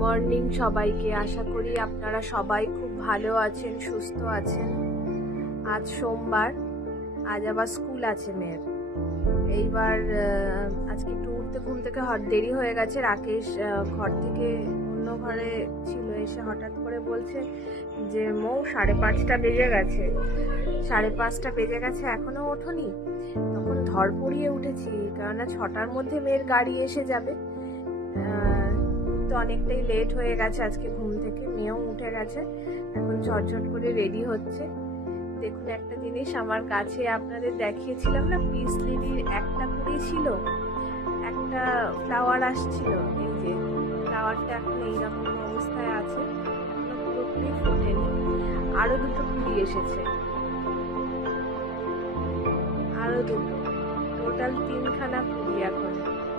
Morning সবাইকে। আশা করি আপনারা সবাই খুব ভালো আছেন, সুস্থ আছেন। আজ সোমবার, আজ আবার স্কুল আছে মেয়ের। এইবার আজকে একটু উঠতে ঘুম থেকে দেরি হয়ে গেছে। রাকেশ ঘর থেকে অন্য ঘরে ছিল, এসে হঠাৎ করে বলছে যে মৌ 5:30 বেজে গেছে, 5:30 বেজে গেছে, এখনো ওঠোনি। তখন ধরপড়িয়ে উঠেছি, কেননা 6টার মধ্যে মেয়ের গাড়ি এসে যাবে। তো অনেকটাই লেট হয়ে গেছে আজকে ঘুম থেকে। মেয়েও উঠে গেছে, এখন ঝটঝট করে রেডি হচ্ছে। দেখুন একটা জিনিস, আমার কাছে আপনাদের দেখিয়েছিলাম না, পিস লিলির একটা কুড়ি ছিল, একটা ফ্লাওয়ার আসছিল। এই যে ফ্লাওয়ারটা এখন এইরকম অবস্থায় আছে, পুরোপুরি ফোটেনি। আরো দুটো কুড়ি এসেছে, আরো দুটো, টোটাল 3খানা কুড়ি এখন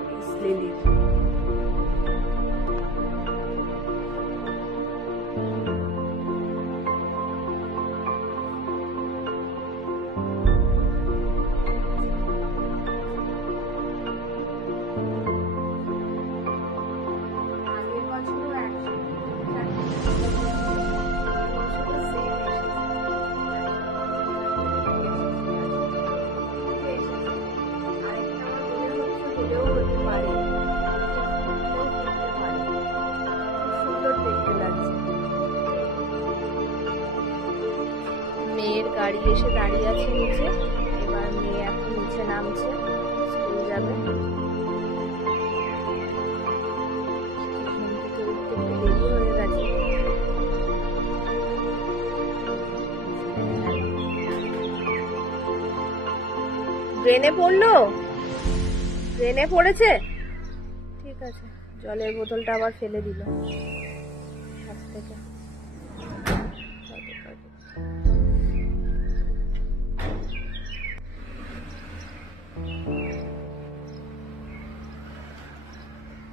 পিস লিলির। মেয়ের গাড়ি এসে দাঁড়িয়ে আছে নিচে। এবার মেয়ে এখন নিচে নামছে, স্কুল যাবে। দেরি হয়ে গেছে। ড্রেনে পড়লো, ড্রেনে পড়েছে। ঠিক আছে, জলের বোতলটা আবার ফেলে দিল হাত থেকে।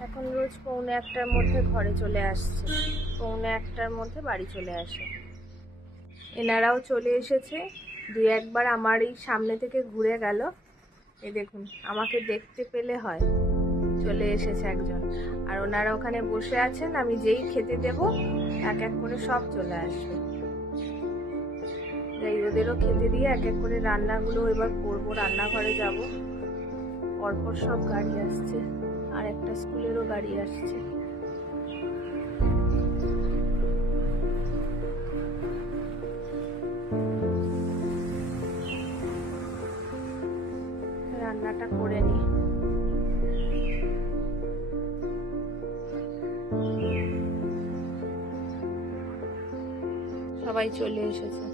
এখন রোজ 1:45-র মধ্যে ঘরে চলে আসছে, 1:45-র মধ্যে বাড়ি চলে আসে। এনারাও চলে এসেছে। 2-1বার আমার এই সামনে থেকে ঘুরে গেল। এই দেখুন, আমাকে দেখতে পেলে হয়, চলে এসেছে একজন। আর ওনারা ওখানে বসে আছেন, আমি যেই খেতে দেব এক এক করে সব চলে আসবে। তাই ওদেরও খেতে দিয়ে এক এক করে রান্নাগুলো এবার করবো, রান্নাঘরে যাব। পরপর সব গাড়ি আসছে, আর একটা স্কুলেরও গাড়ি আসছে। রান্নাটা করে নি। সবাই চলে এসেছে।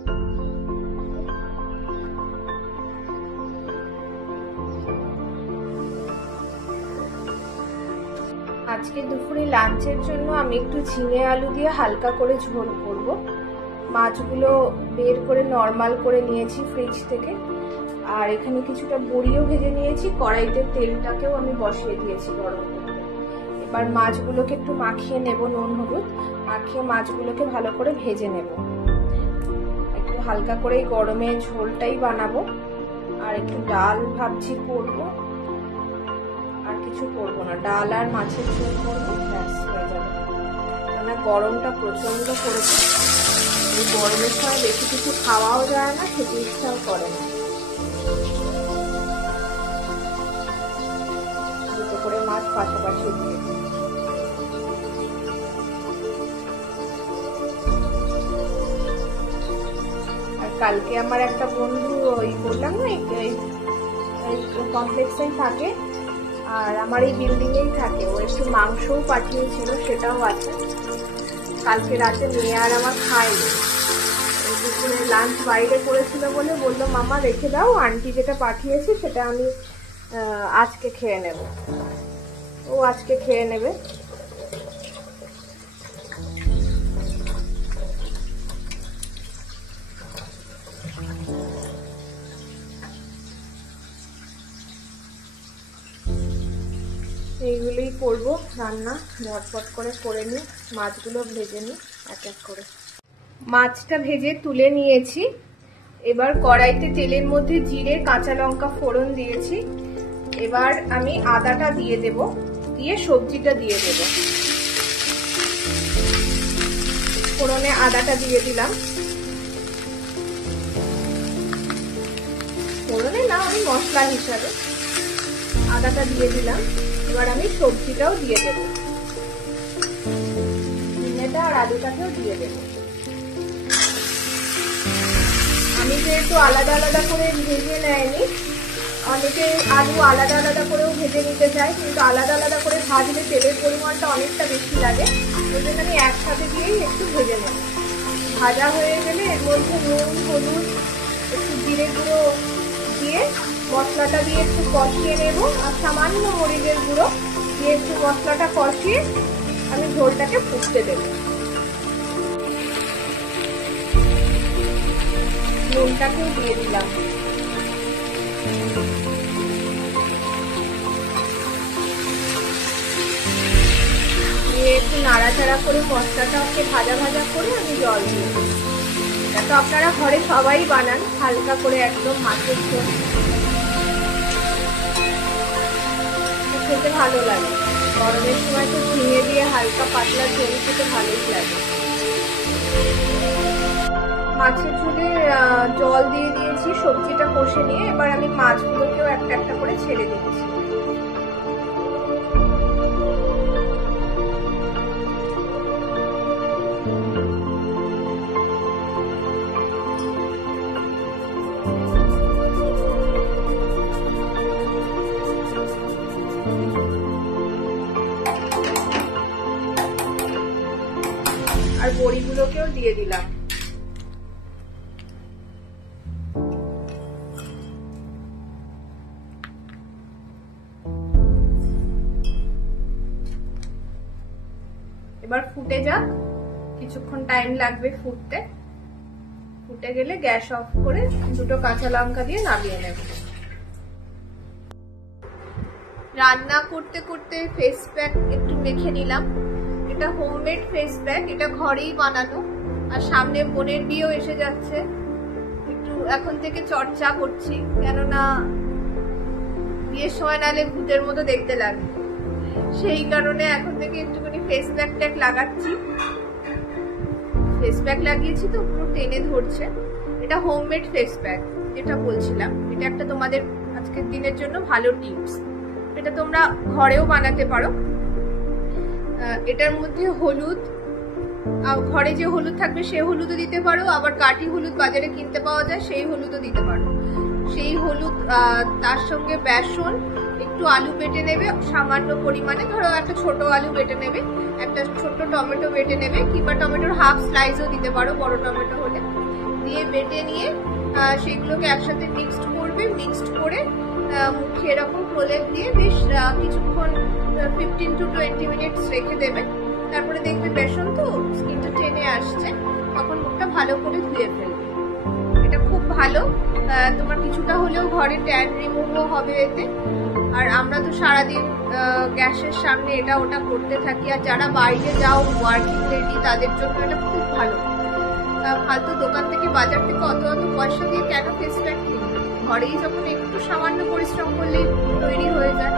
আজকে দুপুরে লাঞ্চের জন্য আমি একটু ঝিঙে আলু দিয়ে হালকা করে ঝোল করব। মাছগুলো বের করে নরমাল করে নিয়েছি ফ্রিজ থেকে। আর এখানে কিছুটা বড়িও ভেজে নিয়েছি, কড়াইতে তেলটাকেও আমি বসিয়ে দিয়েছি গরম করতে। এবার মাছগুলোকে একটু মাখিয়ে নেব, নুন হলুদ মাখিয়ে মাছগুলোকে ভালো করে ভেজে নেব। একটু হালকা করে গরমে ঝোলটাই বানাবো। আর একটু ডাল ভাবছি করব, আর কিছু করবো না, ডাল আর মাছের ঝোল করবো, ব্যাস হয়ে যাবে। কেননা গরমটা প্রচন্ড পড়েছে, এই গরমের সময় বেশি কিছু খাওয়াও যায় না, খেতে ইচ্ছাও করে না। দুটো করে মাছ পাশাপাশি দিয়ে দিই। আর কালকে আমার একটা বন্ধু, ওই বললাম না এই কমপ্লেক্সেই থাকে, আর আমার এই বিল্ডিং এই থাকে, ও একটু মাংসও পাঠিয়েছিল, সেটাও আছে। কালকে রাতে মেয়ে আর আমার খায়নি, দুপুরে লাঞ্চ বাইরে করেছিল বলে বললো মামা রেখে দাও, আন্টি যেটা পাঠিয়েছে সেটা আমি আজকে খেয়ে নেব। ও আজকে খেয়ে নেবে। এইগুলোই করবো রান্না, ঝটপট করে নিই। মাছগুলো ভেজে নিই এক এক করে। মাছটা ভেজে তুলে নিয়েছি। এবার কড়াইতে তেলের মধ্যে জিরে কাঁচা লঙ্কা ফোড়ন দিয়েছি। এবার আমি আদাটা দিয়ে দেব, দিয়ে সবজিটা দিয়ে দেব। ফোড়নে আদাটা দিয়ে দিলাম, ফোড়নে না ওই মশলা হিসাবে আদাটা দিয়ে দিলাম। এবার আমি সবজিটাও দিয়ে দেব, ঝিঙেটা আর আলুটাকেও দিয়ে দেব। আমি যেহেতু আলাদা আলাদা করে ভেজে নেয়নি, অনেকে আলু আলাদা আলাদা করেও ভেজে নিতে চায়, কিন্তু আলাদা আলাদা করে ভাজলে তেলের পরিমাণটা অনেকটা বেশি লাগে, ওই জন্য আমি একসাথে দিয়েই একটু ভেজে নেব। ভাজা হয়ে গেলে এর মধ্যে নুন, হলুদ, একটু জিরে গুঁড়ো দিয়ে মশলাটা দিয়ে একটু কষিয়ে নেব, আর সামান্য মরিচের গুঁড়ো দিয়ে একটু মশলাটা কষিয়ে আমি ঝোলটাকে ফুটতে দেব। নুনটাকেও দিয়ে দিলাম। দিয়ে একটু নাড়াচাড়া করে মশলাটাকে ভাজা ভাজা করে আমি জল দিয়ে দিই। এটা তো আপনারা ঘরে সবাই বানান, হালকা করে একদম মাছের ঝোল, খেতে ভালো লাগে। গরমের সময় তো ঝিঙে দিয়ে হালকা পাতলা ঝোল খেতে ভালোই লাগে। মাছের ঝোলে জল দিয়ে দিয়েছি সবজিটা কষে নিয়ে, এবার আমি মাছগুলোকেও একটা একটা করে ছেড়ে দিচ্ছি। আর বড়িগুলোকেও দিয়ে দিলাম। এবার ফুটে যাক, কিছুক্ষণ টাইম লাগবে ফুটতে। ফুটে গেলে গ্যাস অফ করে দুটো কাঁচা লঙ্কা দিয়ে নামিয়ে নেব। রান্না করতে করতে ফেস প্যাক একটু মেখে নিলাম। এটা হোমমেড ফেস প্যাক, এটা ঘরেই বানানো। আর সামনে বোনের বিয়েও এসে যাচ্ছে, একটু এখন থেকে চর্চা করছি, কেননা বিয়ের সময় নালে ভূতের মতো দেখতে লাগে, সেই কারণে এখন থেকে একটুখানি ফেস প্যাক ট্যাক লাগাচ্ছি। ফেস প্যাক লাগিয়েছি তো পুরো টেনে ধরছে। এটা হোমমেড ফেস প্যাক, যেটা বলছিলাম, এটা একটা তোমাদের আজকের দিনের জন্য ভালো টিপস। এটা তোমরা ঘরেও বানাতে পারো। এটার মধ্যে হলুদ, ঘরে যে হলুদ থাকবে সেই হলুদও দিতে পারো, আবার কাঠি হলুদ বাজারে কিনতে পাওয়া যায় সেই হলুদও দিতে পারো। সেই হলুদ, তার সঙ্গে বেসন, একটু আলু বেটে নেবে সামান্য পরিমাণে, ধরো একটা ছোট আলু বেটে নেবে, একটা ছোট টমেটো বেটে নেবে, কিংবা টমেটোর হাফ স্লাইসও দিতে পারো বড় টমেটো হলে, দিয়ে বেটে নিয়ে সেগুলোকে একসাথে মিক্সড করবে। মিক্সড করে মুখে এরকম প্রলেপ দিয়ে বেশ কিছুক্ষণ 15 to 20 মিনিটস রেখে দেবে। তারপরে দেখবে বেসন তো স্কিনটা টেনে আসছে, তখন মুখটা ভালো করে ধুয়ে ফেলবে। এটা খুব ভালো, তোমার কিছুটা হলেও ঘরে ট্যান রিমুভও হবে এতে। আর আমরা তো সারাদিন গ্যাসের সামনে এটা ওটা করতে থাকি, আর যারা বাইরে যাও ওয়ার্কিং লেডি তাদের জন্য এটা খুব ভালো। ফালতু দোকান থেকে বাজার থেকে অত পয়সা দিয়ে কেন ফেস প্যাক কিনবে, ঘরেই যখন একটু সামান্য পরিশ্রম করলেই তৈরি হয়ে যায়।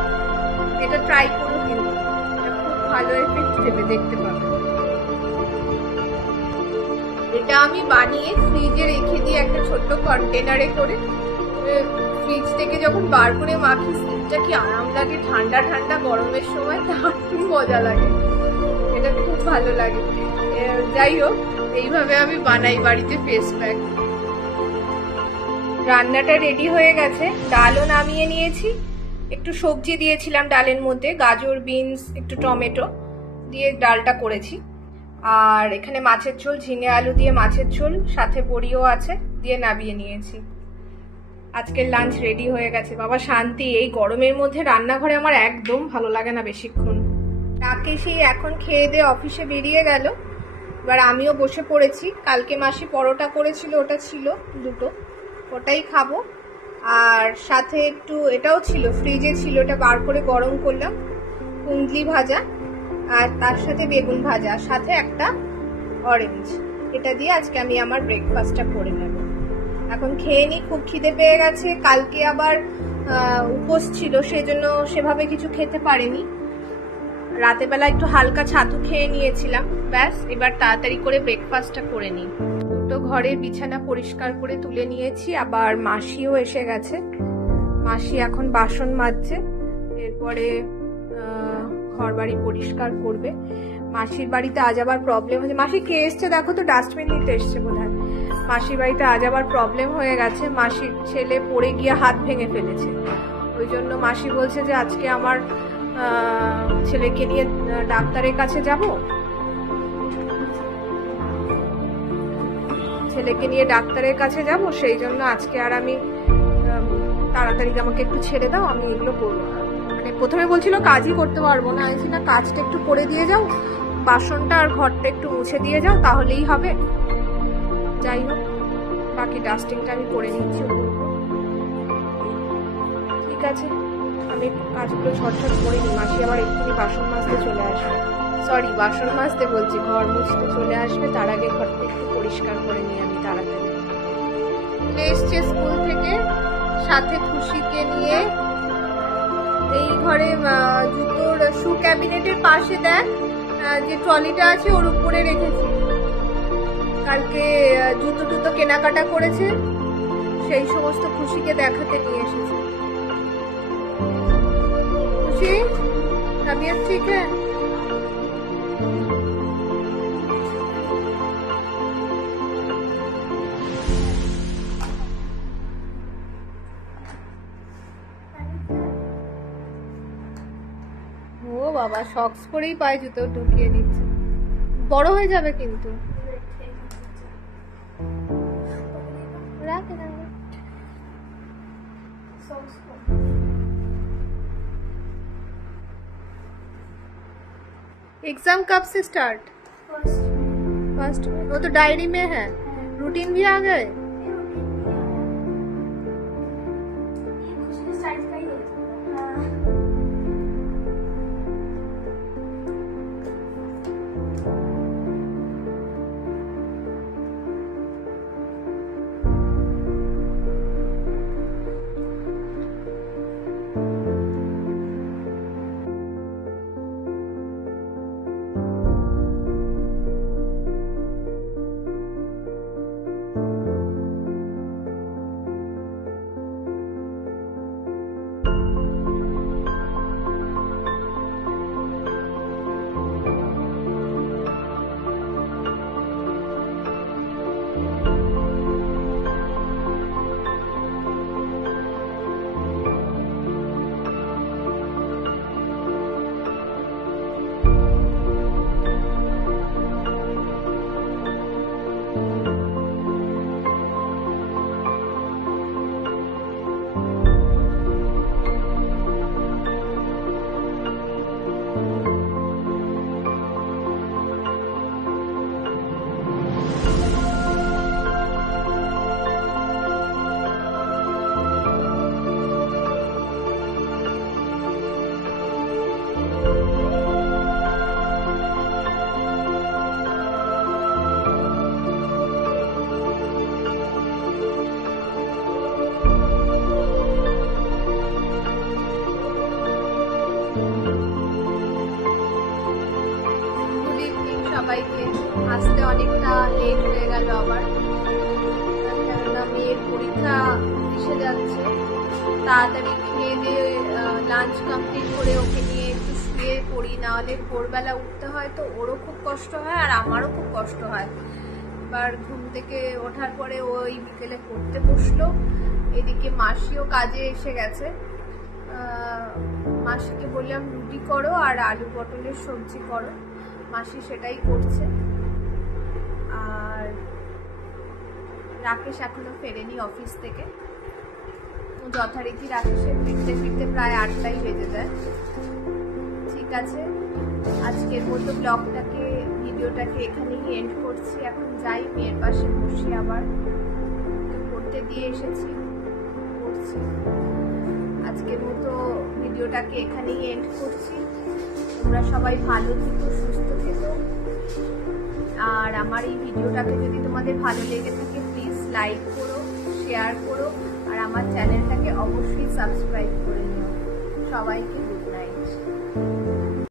এটা ট্রাই করো, কিন্তু এটা খুব ভালো এফেক্ট দেবে, দেখতে পাবে। এটা আমি বানিয়ে ফ্রিজে রেখে দিই একটা ছোট্ট কন্টেনারে করে। ফ্রিজ থেকে যখন বার করে মাখি, স্কিনটা কি আরাম লাগে, ঠান্ডা ঠান্ডা গরমের সময় দারুণ মজা লাগে, এটা খুব ভালো লাগে। যাই হোক, এইভাবে আমি বানাই বাড়িতে ফেস প্যাক। রান্নাটা রেডি হয়ে গেছে, ডালও নামিয়ে নিয়েছি। একটু সবজি দিয়েছিলাম ডালের মধ্যে, গাজর, বিনস, একটু টমেটো দিয়ে ডালটা করেছি। আর এখানে মাছের ঝোল, ঝিঙে আলু দিয়ে মাছের ঝোল, সাথে বড়িও আছে, দিয়ে নামিয়ে নিয়েছি। আজকের লাঞ্চ রেডি হয়ে গেছে। বাবা শান্তি, এই গরমের মধ্যে রান্নাঘরে আমার একদম ভালো লাগে না বেশিক্ষণ। রাকে সেই এখন খেয়ে দিয়ে অফিসে বেরিয়ে গেল, এবার আমিও বসে পড়েছি। কালকে মাসি পরোটা করেছিল, ওটা ছিল দুটো, ওটাই খাবো। আর সাথে একটু এটাও ছিল, ফ্রিজে ছিল, এটা বার করে গরম করলাম, কুন্দলি ভাজা, আর তার সাথে বেগুন ভাজা, সাথে একটা অরেঞ্জ। এটা দিয়ে আজকে আমি আমার ব্রেকফাস্টটা করে নেব। এখন খেয়ে নি, খুব খিদে পেয়ে গেছে। কালকে আবার উপোস ছিল, সেজন্য সেভাবে কিছু খেতে পারিনি। রাতের বেলা একটু হালকা ছাতু খেয়ে নিয়েছিলাম, ব্যাস এবার তাড়াতাড়ি করে ব্রেকফাস্টটা করে নিই। দুটো ঘরের বিছানা পরিষ্কার করে তুলে নিয়েছি, আবার মাসিও এসে গেছে। মাসি এখন বাসন মাজছে, এরপরে ঘর বাড়ি পরিষ্কার করবে। মাসির বাড়িতে আজ আবার প্রবলেম হয়েছে। মাসি কে এসছে দেখো তো, ডাস্টবিন নিতে এসছে বোধহয়। মাসির বাড়িতে আজ আবার প্রবলেম হয়ে গেছে, মাসির ছেলে পড়ে গিয়ে হাত ভেঙে ফেলেছে। ওই জন্য মাসি বলছে যে আজকে আমার ছেলেকে নিয়ে ডাক্তারের কাছে যাব, ছেলেকে নিয়ে ডাক্তারের কাছে যাব, সেই জন্য আজকে আর আমি তাড়াতাড়ি আমাকে একটু ছেড়ে দাও, আমি এগুলো করবো না। মানে প্রথমে বলছিল কাজই করতে পারবো না, আমি না কাজটা একটু করে দিয়ে যাও, বাসনটা আর ঘরটা একটু মুছে দিয়ে যাও, তাহলেই হবে। যাই হোক, বাকি ডাস্টিংটা আমি করে নিচ্ছি। ঠিক আছে, আমি একটু কাজগুলো ঝটঝট করে নিই। মাসি আবার এক্ষুনি বাসন মাজতে চলে আসবে, সরি বাসন মাজতে বলছি, ঘর মুছতে চলে আসবে। তার আগে ঘরটা একটু পরিষ্কার করে নিই আমি তাড়াতাড়ি। এসছে স্কুল থেকে, সাথে খুশিকে নিয়ে। এই ঘরে জুতোর শু ক্যাবিনেটের পাশে দেখ যে ট্রলিটা আছে, ওর উপরে রেখেছি। কালকে জুতো টুতো কেনাকাটা করেছে, সেই সমস্ত খুশিকে দেখাতে নিয়ে এসেছে। খুশি, তবিয়ত ঠিক হ্যাঁ? ও বাবা, সক্স পরেই পায়ে জুতো ঢুকিয়ে নিচ্ছে। বড় হয়ে যাবে কিন্তু। एग्जाम कब से स्टार्ट? फर्स्ट में। वो तो डायरी में है। रूटीन भी आ गए? সবাইকে আসতে অনেকটা লেট হয়ে গেল আবার, কেননা মেয়ের পরীক্ষা এসে যাচ্ছে। তাড়াতাড়ি খেয়ে দিয়ে লাঞ্চ কমপ্লিট করে ওকে নিয়ে একটু শুয়ে পড়ি, নাহলে ভোরবেলা উঠতে হয় তো ওরও খুব কষ্ট হয় আর আমারও খুব কষ্ট হয়। এবার ঘুম থেকে ওঠার পরে ওই বিকেলে পড়তে বসলো, এদিকে মাসিও কাজে এসে গেছে। মাসিকে বললাম রুটি করো আর আলু পটলের সবজি করো, মাসি সেটাই করছে। আর রাকেশ এখনো ফেরেনি অফিস থেকে, যথারীতি রাকেশের ফিরতে ফিরতে প্রায় 8টাই বেজে যায়। ঠিক আছে, আজকের মতো ভিডিওটাকে এখানেই এন্ড করছি। এখন যাই, মেয়ের পাশে বসে আবার পড়তে দিয়ে এসেছি, পড়ছি। আজকের মতো ভিডিওটাকে এখানেই এন্ড করছি। তোমরা সবাই ভালো থেকো, সুস্থ থেকো। আর আমার এই ভিডিওটাকে যদি তোমাদের ভালো লেগে থাকে প্লিজ লাইক করো, শেয়ার করো, আর আমার চ্যানেলটাকে অবশ্যই সাবস্ক্রাইব করে নিও। সবাইকে গুড নাইট।